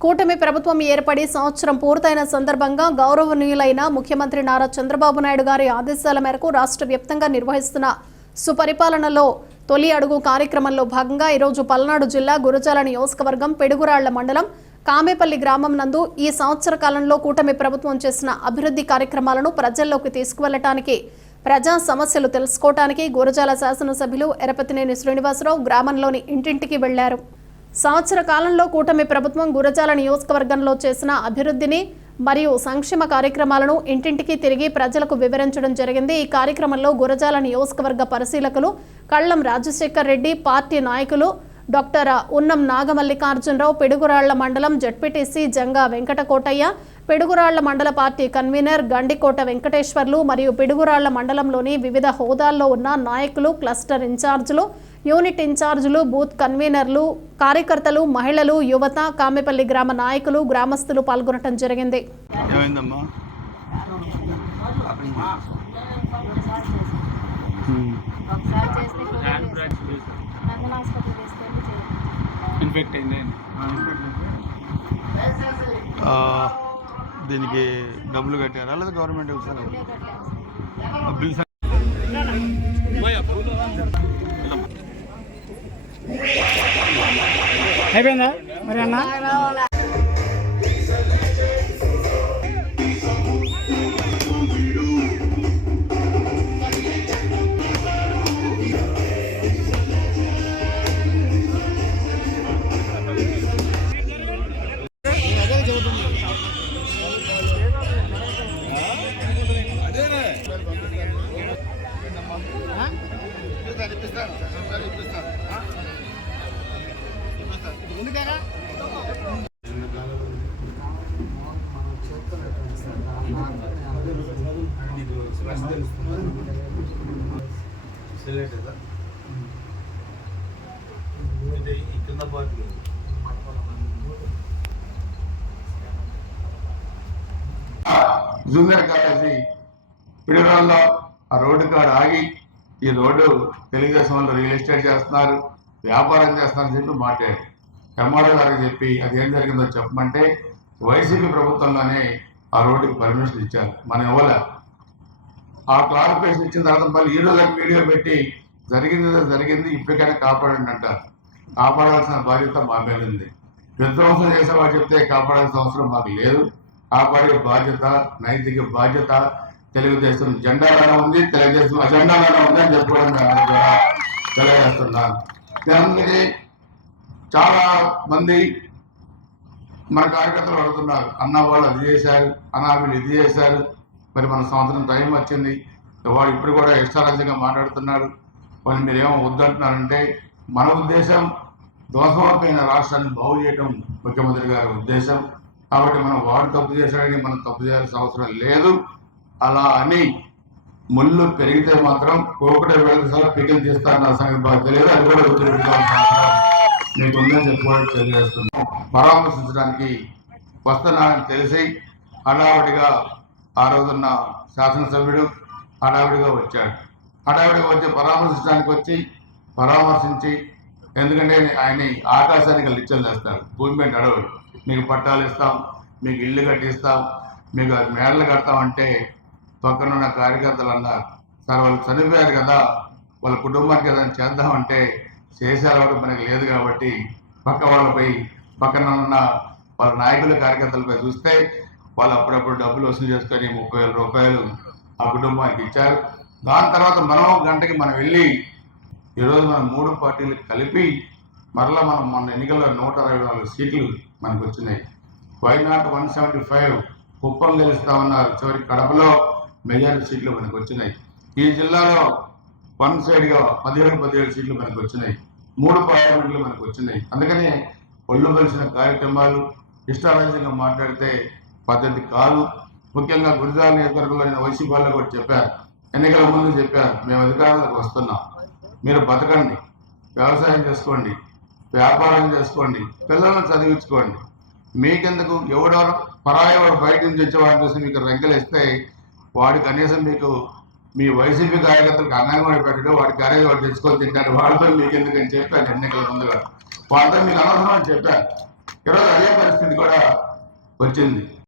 కూటమి ప్రభుత్వం ఏర్పడి సంవత్సరం పూర్తయిన సందర్భంగా గౌరవనీయులైన ముఖ్యమంత్రి నారా చంద్రబాబు నాయుడు గారి ఆదేశాల మేరకు రాష్ట్ర వ్యాప్తంగా నిర్వహిస్తున్న సుపరిపాలనలో తొలి అడుగు కార్యక్రమంలో భాగంగా ఈరోజు పల్నాడు జిల్లా గురజాల నియోజకవర్గం పెడుగురాళ్ళ మండలం కామేపల్లి గ్రామం నందు ఈ సంవత్సర కాలంలో కూటమి ప్రభుత్వం చేసిన అభివృద్ధి కార్యక్రమాలను ప్రజల్లోకి తీసుకువెళ్ళటానికి ప్రజా సమస్యలు తెలుసుకోవటానికి గురజాల శాసనసభ్యులు ఎరపతినేని శ్రీనివాసరావు గ్రామంలోని ఇంటింటికి వెళ్ళారు. సంవత్సర కాలంలో కూటమి ప్రభుత్వం గురజాల నియోజకవర్గంలో చేసిన అభివృద్ధిని మరియు సంక్షేమ కార్యక్రమాలను ఇంటింటికి తిరిగి ప్రజలకు వివరించడం జరిగింది. ఈ కార్యక్రమంలో గురజాల నియోజకవర్గ పరిశీలకులు కళ్ళం రాజశేఖర్ రెడ్డి పార్టీ నాయకులు డాక్టర్ ఉన్నం నాగమల్లికార్జునరావు పిడుగురాళ్ళ మండలం జడ్పీటీసీ జంగా వెంకటకోటయ్య పిడుగురాళ్ళ మండల పార్టీ కన్వీనర్ గండికోట వెంకటేశ్వర్లు మరియు పిడుగురాళ్ళ మండలంలోని వివిధ హోదాల్లో ఉన్న నాయకులు క్లస్టర్ ఇన్ఛార్జీలు యూనిట్ ఇన్ఛార్జీలు బూత్ కన్వీనర్లు కార్యకర్తలు మహిళలు యువత కామెపల్లి గ్రామ నాయకులు గ్రామస్తులు పాల్గొనడం జరిగింది. ఒకసారి చేస్తే కూడా నందన హాస్పిటల్ తీసుకెళ్ళి చేయాలి ఇన్ఫెక్ట్ అయింది ఆ, దీనికి డబ్బులు కట్టారా? లేదా గవర్నమెంట్ ఇస్తారా బిల్స్ అయిపోయిందా? మరి అన్న? జూనియర్ కాలేజీ పిడుగురాల్లో ఆ రోడ్డు కాడ ఆగి ఈ రోడ్డు తెలుగుదేశం వాళ్ళు రియల్ ఎస్టేట్ చేస్తున్నారు వ్యాపారం చేస్తున్నారని చెప్పి మాట్లాడారు ఎంఆర్ఓ గారికి చెప్పి అది ఏం జరిగిందో చెప్పమంటే వైసీపీ ప్రభుత్వంలోనే ఆ రోడ్డుకి పర్మిషన్ ఇచ్చారు. మనం ఇవ్వలే. ఆ క్లారిఫికేషన్ ఇచ్చిన తర్వాత మళ్ళీ ఈ రోజు వీడియో పెట్టి జరిగింది జరిగింది ఇప్పటికైనా కాపాడండి అంటారు. కాపాడాల్సిన బాధ్యత మా మీద ఉంది. విధ్వంసం చేసేవాడు చెప్తే కాపాడాల్సిన అవసరం మాకు లేదు. కాపాడే బాధ్యత నైతిక బాధ్యత తెలుగుదేశం జెండాలోనే ఉంది తెలుగుదేశం అజెండాలోనే ఉంది అని చెప్పుకోవడం తెలియజేస్తున్నాను. దానికి చాలా మంది మన కార్యకర్తలు అడుగుతున్నారు అన్న వాళ్ళు అది చేశారు అన్న వీళ్ళు ఇది చేశారు మరి మన సంవత్సరం టైం వచ్చింది వాడు ఇప్పుడు కూడా ఇష్టారాజ్యంగా మాట్లాడుతున్నాడు వాళ్ళు మీరేమో వద్దంటున్నారంటే మన ఉద్దేశం దోషమైపోయిన రాష్ట్రాన్ని బాగు చేయడం ముఖ్యమంత్రి గారి ఉద్దేశం. కాబట్టి మనం వాడు తప్పు చేశాడని మనం తప్పు చేయాల్సిన అవసరం లేదు. అలా అని ముళ్ళు పెరిగితే మాత్రం కోకటే వెళ్తే సార్ పికిల్ నా సంగతి బాగా తెలియదు. అది కూడా మీకు ఉందని చెప్పుకోవడం తెలియజేస్తున్నాం పరామర్శించడానికి వస్తున్నానని తెలిసి హడావిడిగా ఆ రోజున్న శాసనసభ్యుడు హడావిడిగా వచ్చాడు. హడావిడిగా వచ్చి పరామర్శించడానికి వచ్చి పరామర్శించి ఎందుకంటే ఆయన ఆకాశానికి లిచ్చలు చేస్తారు. భూమి మీద నడవడు. మీకు పట్టాలు ఇస్తాం మీకు ఇల్లు కట్టిస్తాం మీకు మేడలు మేడలు అంటే పక్కనున్న కార్యకర్తలు అన్నారు సార్ వాళ్ళు చనిపోయారు కదా వాళ్ళ కుటుంబానికి ఏదైనా చేద్దామంటే చేసే అలవాటు మనకి లేదు కాబట్టి పక్క వాళ్ళపై పక్కన ఉన్న వాళ్ళ నాయకుల కార్యకర్తలపై చూస్తే వాళ్ళు అప్పుడప్పుడు డబ్బులు వసూలు చేసుకొని ముప్పై వేల రూపాయలు ఆ కుటుంబానికి ఇచ్చారు. దాని తర్వాత మనం గంటకి మనం వెళ్ళి ఈరోజు మనం మూడు పార్టీలు కలిపి మరలా మనం మన ఎన్నికల్లో నూట అరవై నాలుగు సీట్లు మనకు వచ్చినాయి. Why not one seventy five Kuppam గెలుస్తామన్నారు చివరి కడపలో మెజారిటీ సీట్లు మనకు వచ్చినాయి ఈ జిల్లాలో వన్ సైడ్గా పదిహేడు పదిహేడు సీట్లు మనకు వచ్చినాయి మూడు పార్లమెంట్లు మనకు వచ్చినాయి అందుకని ఒళ్ళు కలిసిన కార్యక్రమాలు ఇష్టారాజ్యంగా మాట్లాడితే పద్ధతి కాదు. ముఖ్యంగా గురిజాల నియోజకవర్గంలో నేను వైసీపీ వాళ్ళు కూడా చెప్పారు. ఎన్నికల ముందు చెప్పారు. మేము అధికారంలోకి వస్తున్నాం. మీరు బతకండి. వ్యవసాయం చేసుకోండి. వ్యాపారం చేసుకోండి. పిల్లలను చదివించుకోండి. మీకెందుకు ఎవడెవరు పరాయవాడు బయట నుంచి వచ్చేవాడిని చూసి మీకు రెంకలేస్తే వాడి కనీసం మీకు మీ వైసీపీ కార్యకర్తలకు అన్నం కూడా పెట్టడం వాడి క్యారేజ్ వాడు తెచ్చుకొని తింటాడు వాళ్ళతో మీకు ఎందుకు అని చెప్పాను ఎన్నికల ముందుగా. వాళ్ళతో మీకు అనవసరం అని చెప్పాను. ఈరోజు అదే పరిస్థితి కూడా వచ్చింది.